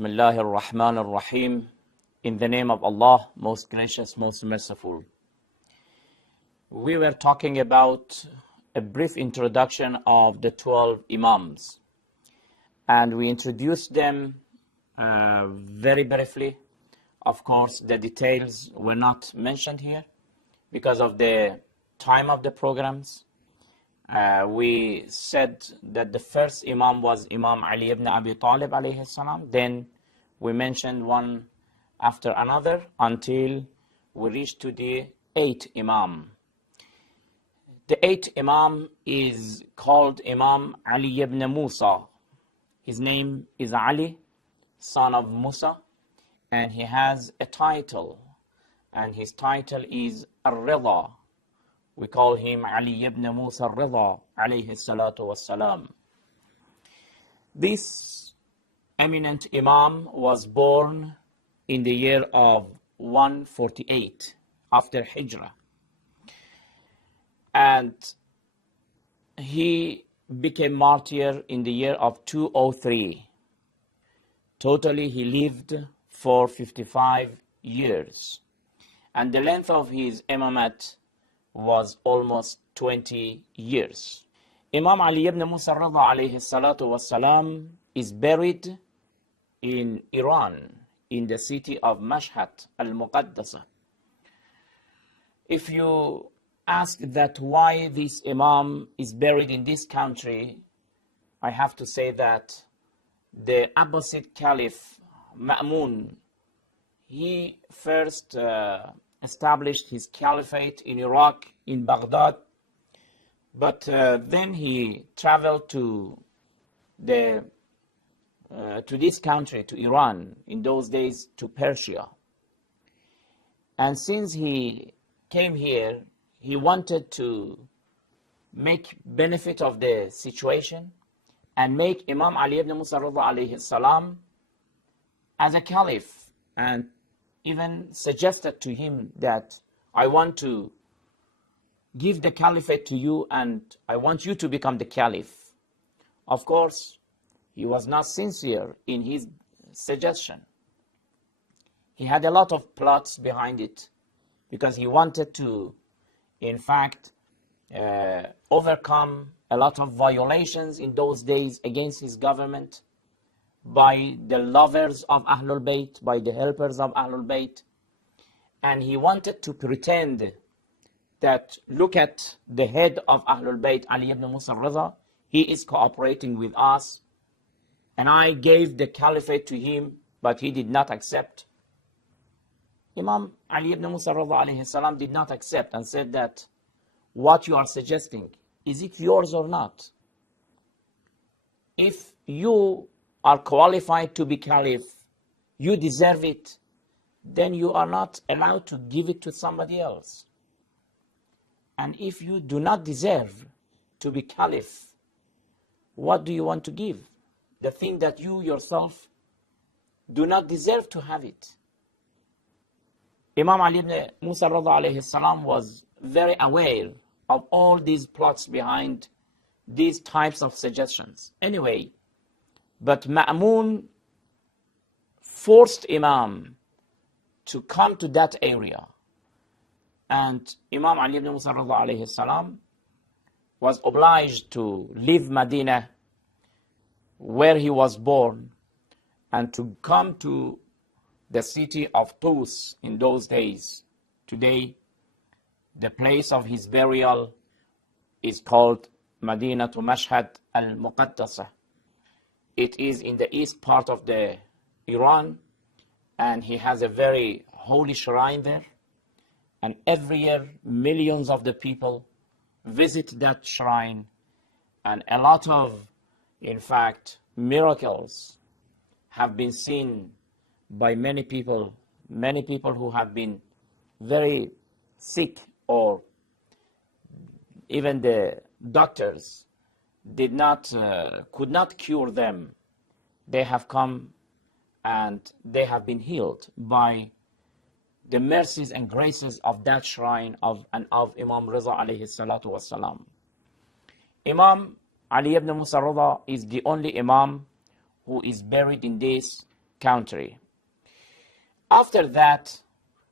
Bismillahir Rahmanir Rahim. In the name of Allah, most gracious, most merciful. We were talking about a brief introduction of the 12 Imams. And we introduced them very briefly. Of course, the details were not mentioned here because of the time of the programs. We said that the first Imam was Imam Ali ibn Abi Talib alayhi salam. Then we mentioned one after another until we reached to the 8th Imam. The 8th Imam is called Imam Ali ibn Musa. His name is Ali, son of Musa, and he has a title, and his title is Ar-Rida. We call him Ali ibn Musa Ar-Rida alayhi salatu wassalam. This eminent Imam was born in the year of 148 after Hijrah. And he became martyr in the year of 203. Totally, he lived for 55 years. And the length of his imamate was almost 20 years. Imam Ali ibn Musa Ar-Rida alayhi salatu wassalam is buried in Iran, in the city of Mashhad al-Muqaddasa. If you ask that why this Imam is buried in this country, I have to say that the Abbasid Caliph Ma'mun, he first established his caliphate in Iraq, in Baghdad, but then he traveled to this country, to Iran, in those days to Persia. And since he came here, he wanted to make benefit of the situation and make Imam Ali ibn Musa Ar-Rida alayhi salam as a caliph, and even suggested to him that I want to give the caliphate to you and I want you to become the caliph. Of course, he was not sincere in his suggestion. He had a lot of plots behind it because he wanted to, in fact, overcome a lot of violations in those days against his government by the lovers of Ahlul Bayt, by the helpers of Ahlul Bayt. And he wanted to pretend that, look at the head of Ahlul Bayt, Ali ibn Musa Ar-Rida, he is cooperating with us, and I gave the caliphate to him, but he did not accept. Imam Ali ibn Musa Ar-Rida alayhi salam did not accept and said that, what you are suggesting, is it yours or not? If you are qualified to be caliph, you deserve it, then you are not allowed to give it to somebody else. And if you do not deserve to be caliph, what do you want to give? The thing that you yourself do not deserve to have it. Imam Ali ibn Musa Ar-Rida alayhi salam was very aware of all these plots behind these types of suggestions. Anyway, but Ma'mun forced Imam to come to that area. And Imam Ali ibn Musa Ar-Rida alayhi salam was obliged to leave Medina, where he was born, and to come to the city of Tus in those days. Today, the place of his burial is called Madinatu Mashhad al-Muqaddasa. It is in the east part of the Iran, and he has a very holy shrine there. And every year, millions of the people visit that shrine, and a lot of, in fact, miracles have been seen by many people who have been very sick, or even the doctors could not cure them. They have come and they have been healed by the mercies and graces of that shrine of Imam Rida alayhi salatu wassalam. Imam Ali ibn Musa Ar-Rida is the only Imam who is buried in this country. After that,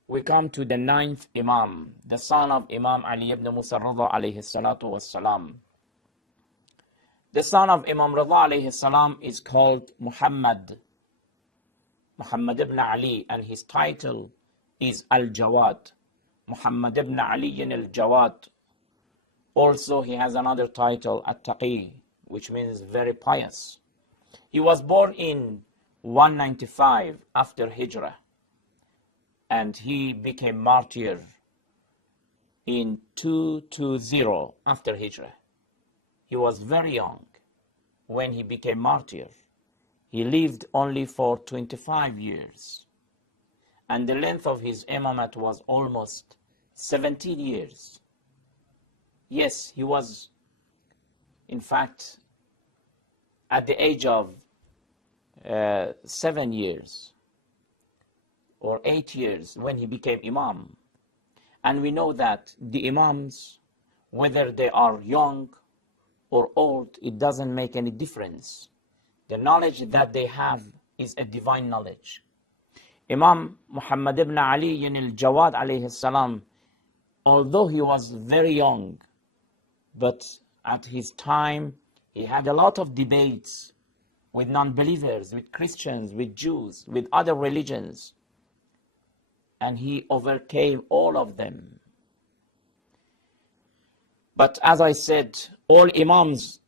we come to the 9th Imam, the son of Imam Ali ibn Musa Rida alayhi salatu wassalam. The son of Imam Rida alayhi salam is called Muhammad ibn Ali, and his title is Al-Jawad. Muhammad ibn Ali al-Jawad. Also, he has another title, At-Taqi, which means very pious. He was born in 195 after Hijrah, and he became martyr in 220 after Hijrah. He was very young when he became martyr. He lived only for 25 years, and the length of his imamate was almost 17 years. Yes, he was, in fact, at the age of 7 years or 8 years when he became Imam. And we know that the Imams, whether they are young or old, it doesn't make any difference. The knowledge that they have is a divine knowledge. Imam Muhammad ibn Ali al-Jawad alayhi salam, although he was very young, but at his time he had a lot of debates with non-believers, with Christians, with Jews, with other religions, and he overcame all of them. But as I said, all Imams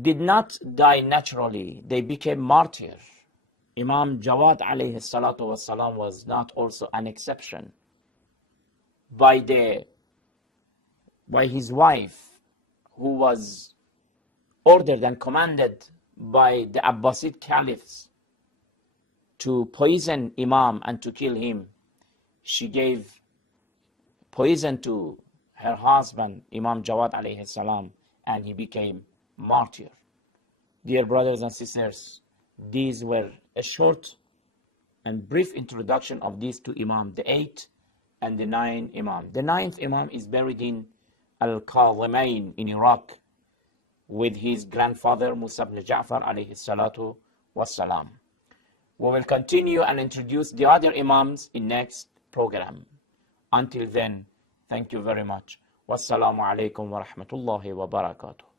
did not die naturally. They became martyrs. Imam Jawad alayhi salatu wasalam was not also an exception. By his wife, who was ordered and commanded by the Abbasid caliphs to poison Imam and to kill him, she gave poison to her husband, Imam Jawad alayhi salam, and he became martyr. Dear brothers and sisters, these were a short and brief introduction of these two Imams, the 8th and the 9th Imam. The 9th Imam is buried in Al-Qadhimain in Iraq with his grandfather Musa ibn Ja'far alayhi salatu wassalam. We will continue and introduce the other Imams in next program. Until then, thank you very much. Wassalamu alaikum wa rahmatullahi wa barakatuh.